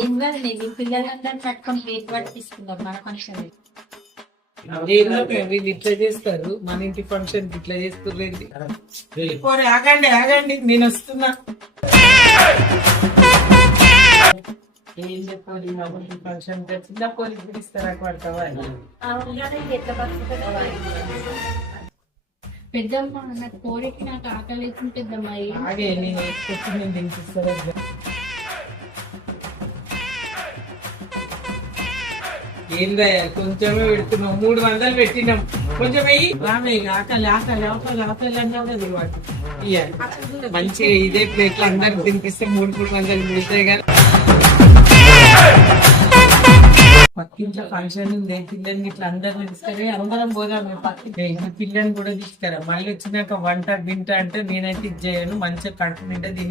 ఏం కాదు నేను పిల్లలందరూ కట్టుకొని ప్లేట్ పట్టిస్తున్నాం మన ఫంక్షన్. వీళ్ళు ఇట్లా చేస్తారు, మన ఇంటి ఫంక్షన్ ఇట్లా చేస్తుర్రేంటి? ఆగండి ఆగండి, నేను వస్తున్నా. ఏం చెప్పాలి, ఫంక్షన్ చిన్న పోలీసు పిలుస్తారా పడతావా? పెద్దమ్మ నాకు కోరిక, నాకు ఆకలి అవుతుంది పెద్దమ్మ. ఆగే నేను వేసుకొచ్చి నేను దింపిస్తాను. ఏందా కొంచెమే పెడుతున్నాం, 300 పెట్టినాం, కొంచెం వెయ్యి రామే. ఆకలి ఆకలి ఆకలి ఆకలి అన్నది మంచిగా ఇదే ప్లేట్లు అందరికి తినిపిస్తే 300 మిగులుతాయి కానీ. పక్కింట్లో ఫంక్షన్ ఉంది, పిల్లల్ని ఇట్లా అందరిని తీసుకుని అందరం పోదాం. పక్కింటి పిల్లల్ని కూడా తీసుకురా. మళ్ళీ వచ్చినాక వంట తింటా అంటే నేనైతే ఇది చేయను, మంచిగా కడుపు నిండా